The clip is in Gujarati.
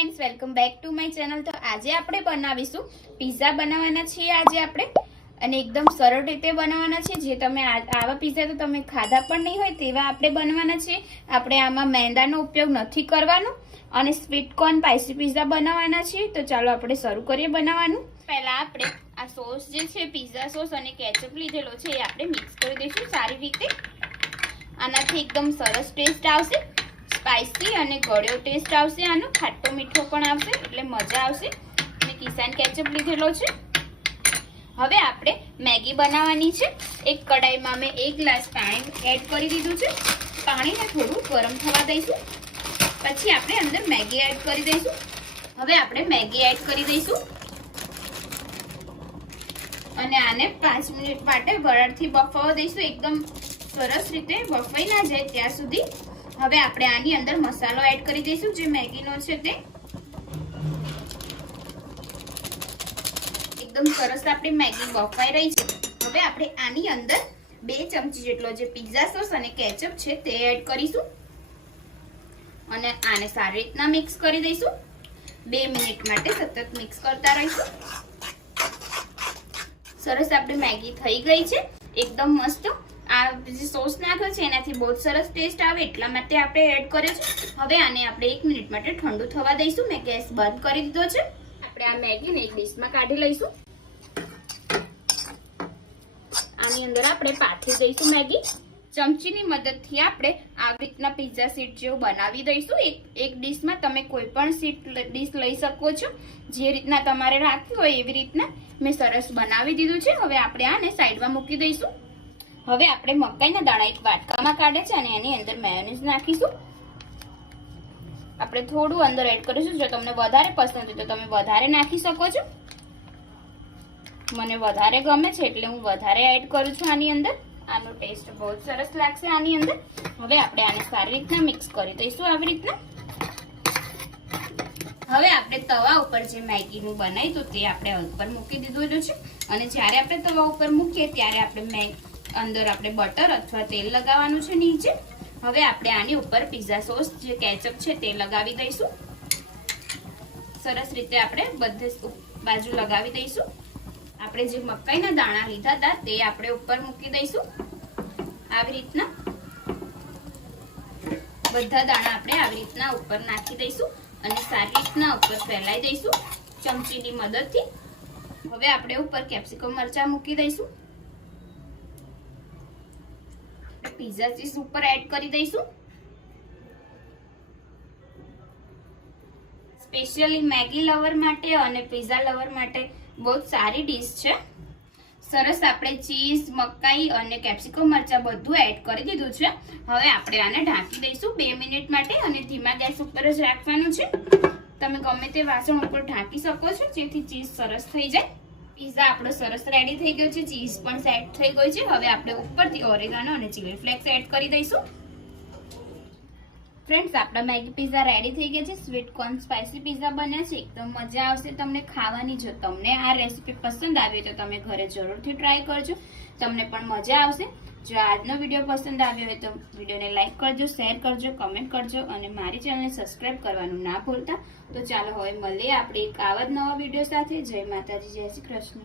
Friends welcome back to my channel. तो आज આપણે બનાવીશું પિઝા બનાવવાના છે આજે આપણે અને એકદમ સરળ રીતે બનાવવાના છે। જે તમે આવા પિઝા તો તમે ખાધા પણ નહીં હોય તેવા આપણે બનાવવાના છે। આપણે આમાં મેંદાનો ઉપયોગ નથી કરવાનો અને સ્વીટ કોર્ન સ્પાઈસી પિઝા બનાવવાના છે। તો ચાલો આપણે શરૂ કરીએ બનાવવાનું। પહેલા આપણે આ સોસ જે છે પિઝા સોસ અને કેચઅપ લીધેલો છે એ આપણે મિક્સ કરી દઈશું સારી રીતે। આનાથી એકદમ સરસ ટેસ્ટ આવશે, स्पाइसी અને ગળ્યો ટેસ્ટ આવશે, આનો ખાટો મીઠો પણ આવશે એટલે મજા આવશે। અને કિસાન કેચઅપ લીધેલો છે। હવે આપણે મેગી બનાવવાની છે। એક કડાઈમાં મેં 1 ગ્લાસ પાણી એડ કરી દીધું છે। પાણીને થોડું ગરમ થવા દઈશું, પછી આપણે અંદર મેગી એડ કરી દઈશું। હવે આપણે મેગી એડ કરી દઈશું અને આને 5 મિનિટ માટે વરાળથી બફાવા દઈશું, એકદમ સરસ રીતે બફાઈ ના જાય ત્યાં સુધી। હવે આપણે આની અંદર મસાલો એડ કરી દઈશું જે મેગીનો છે તે। એકદમ સરસ આપણી મેગી બફાઈ રહી છે। હવે આપણે આની અંદર 2 ચમચી જેટલો જે પિઝા સોસ અને કેચઅપ છે તે એડ કરીશું અને આને સારી રીતના મિક્સ કરી દઈશું। 2 મિનિટ માટે સતત મિક્સ કરતા રહીશું। સરસ આપણી મેગી થઈ ગઈ છે, એકદમ મસ્ત। આ જે સોસ નાખ્યો છે એનાથી બહુ સરસ ટેસ્ટ આવે એટલા માટે આપણે એડ કર્યો છે। હવે આને આપણે 1 મિનિટ માટે ઠંડુ થવા દઈશું। મેં ગેસ બંધ કરી દીધો છે। આપણે આ મેગીને એક ડીશમાં કાઢી લઈશું। આની અંદર આપણે પાથરી દઈશું મેગી। ચમચીની મદદથી આપણે આવી રીતના પિઝા શીટ જેવું બનાવી દઈશું। એક ડીશમાં તમે કોઈ પણ શીટ ડીશ લઈ શકો છો, જે રીતના તમારે રાખવી હોય એવી રીતના મેં સરસ બનાવી દીધું છે। હવે આપણે આને સાઈડમાં મૂકી દઈશું। હવે આપણે મકાઈના દાણા એક વાટકામાં કાઢે છે અને એની અંદર મેયોનીઝ નાખીશું। આપણે થોડું અંદર એડ કરીશું, જો તમને વધારે પસંદ હોય તો તમે વધારે નાખી શકો છો। મને વધારે ગમે છે એટલે હું વધારે એડ કરું છું આની અંદર। આનો ટેસ્ટ બહુ સરસ લાગશે આની અંદર। હવે આપણે આને સારી રીતના મિક્સ કરી દઈશું આવી રીતના। હવે આપણે તવા ઉપર જે મેગીનું બનાવ્યું તો તે આપણે ઉપર મૂકી દીધું છે અને જ્યારે આપણે તવા ઉપર મૂકીએ ત્યારે આપણે અંદર આપણે બટર અથવા તેલ લગાવવાનું છે નીચે। હવે આપણે આની ઉપર પિઝા સોસ જે કેચઅપ છે તે લગાવી દઈશું। સરસ રીતે આપણે બધે બાજુ લગાવી દઈશું। આપણે જે મકાઈના દાણા લીધા હતા તે આપણે ઉપર મૂકી દઈશું આવી રીતના। બધા દાણા આપણે આવી રીતના ઉપર નાખી દઈશું અને સારી રીતના ઉપર ફેલાઈ દઈશું ચમચીની મદદથી। હવે આપણે ઉપર કેપ્સિકમ મરચા મૂકી દઈશું। પિઝા ચીઝ ઉપર એડ કરી દઈશું। સ્પેશિયલી મેગી લવર માટે અને પિઝા લવર માટે બહુ સારી ડીશ છે। સરસ આપણે ચીઝ, મકાઈ અને કેપ્સિકમ મરચા બધું એડ કરી દીધું છે। હવે આપણે આને ઢાંકી દઈશું 2 મિનિટ માટે અને ધીમા ગેસ ઉપર જ રાખવાનું છે। તમે ગમે તે વાસણ ઉપર ઢાંકી શકો છો જેથી ચીઝ સરસ થઈ જાય। પિઝા આપણો સરસ રેડી થઈ ગયો છે, ચીઝ પણ સેટ થઈ ગઈ છે। હવે આપણે ઉપરથી ઓરેગાનો અને ચીલી ફ્લેક્સ એડ કરી દઈશું। ફ્રેન્ડ્સ આપણા મેગી પિઝા રેડી થઈ ગયા છે। સ્વીટ કોર્ન સ્પાઈસી પિઝા બન્યા છે, એકદમ મજા આવશે તમને ખાવાની। જો તમને આ રેસીપી પસંદ આવી તો તમે ઘરે જરૂરથી ટ્રાય કરજો, તમને પણ મજા આવશે। જો આજનો વિડીયો પસંદ આવ્યો હોય તો વિડીયોને લાઈક કરજો, શેર કરજો, કમેન્ટ કરજો અને મારી ચેનલને સબસ્ક્રાઇબ કરવાનું ના ભૂલતા। તો ચાલો હવે મળીએ આપણે એક આવા જ નવા વિડીયો સાથે। જય માતાજી, જય શ્રી કૃષ્ણ।